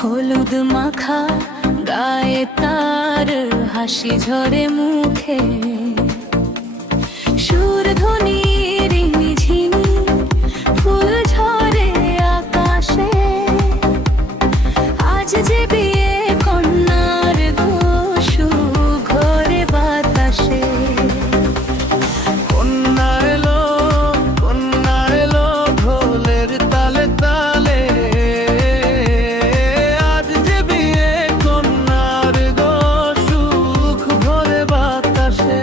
হলুদ মাখা গায়ে তার হাসি ঝরে মুখে, সুর ধ্বনি রিমিঝিমি ফুল ঝরে আকাশে। আজ যে বিয়ে কন্যার ঘোষু ঘরে বাতাসে। কন্যা এলো ঢোলের তালে তালে, আজ যে বিয়ে কন্যার গো সুখ ভরে বাতাসে।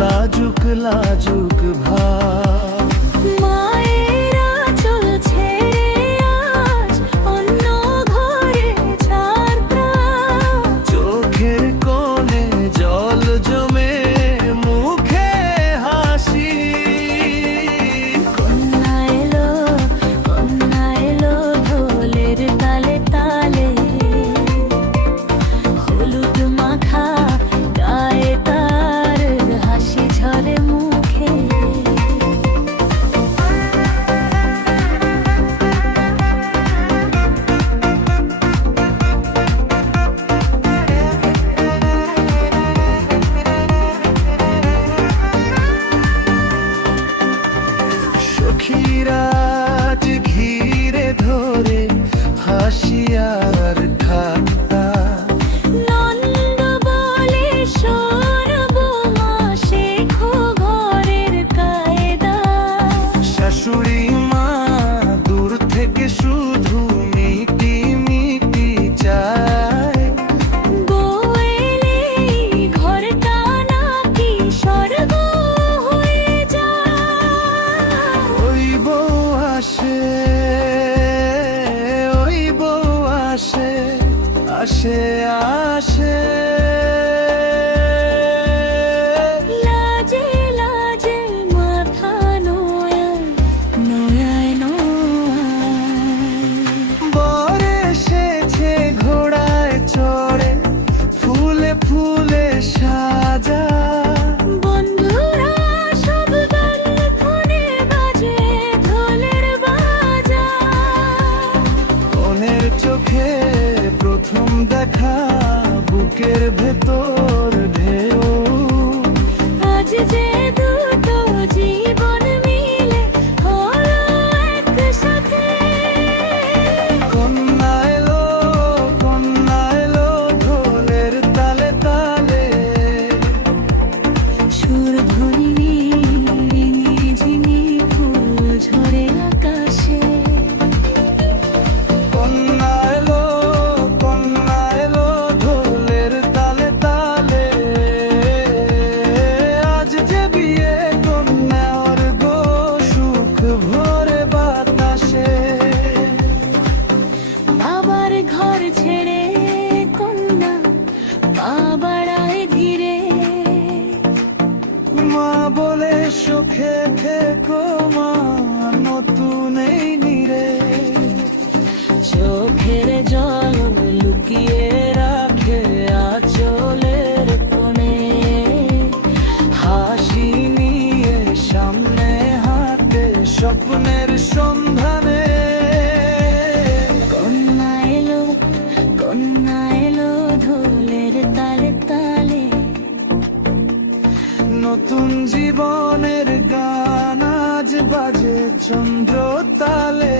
লাজুক লাজুক ভাব, মায়েরা চলছে আজ অন্য ঘরে ছাড়া। চোখের কোণে জল জমে মুখে হাসি। কন্যা এলো ঢোলের তালে তালে, হলুদ মাখা গায়ে তার হাসি ঝরে মুখে। সখীরা আজ ঘিরে ধরে হাসি আর ঠাট্টা। নন্দ বলে শোনবো মা শেখো ঘরের কায়দা। শাশুড়ি মা দূর থেকে শুধু মিটি মিটি চায়। বউ এলেই ঘরটা নাকি স্বর্গ হয়ে যায়। ওই বউ আসে, ওই বউ আসে, আসে আসে। লাজে লাজে মাথা নোয়ায় নোয়ায় নোয়ায়। বর এসেছে ঘোড়ায় চড়ে, ফুলে ফুলে সাজা। বন্ধুরা সব গান ফোনে বাজে ঢোলের বাজা। মনের চোখে প্রথম দেখা, বুকের ভেতর ঢেউ। আজ যে দুটো জীবন মিলে হলো একসাথে। কন্যা এলো ঢোলের তালে তালে, সুর ধ্বনি রিমিঝিমি ফুল ঝরে আকাশে। কন্যা এলো ঢোলের তালে তালে, আজ যে বিয়ে কন্যার গো সুখ ভরে বাতাসে। বাবার ঘর ছেড়ে কন্যা পা বাড়ায় ধীরে। মা বলে সুখে থেকো মা, নতুন এই নীরে। চোখের জল লুকিয়ে রাখে আঁচলের কোণে। হাসি নিয়ে সামনে হাঁটে স্বপ্নের সন্ধানে। কন্যা এলো ঢোলের তালে তালে, নতুন জীবনের গান আজ বাজে চন্দ্র তালে।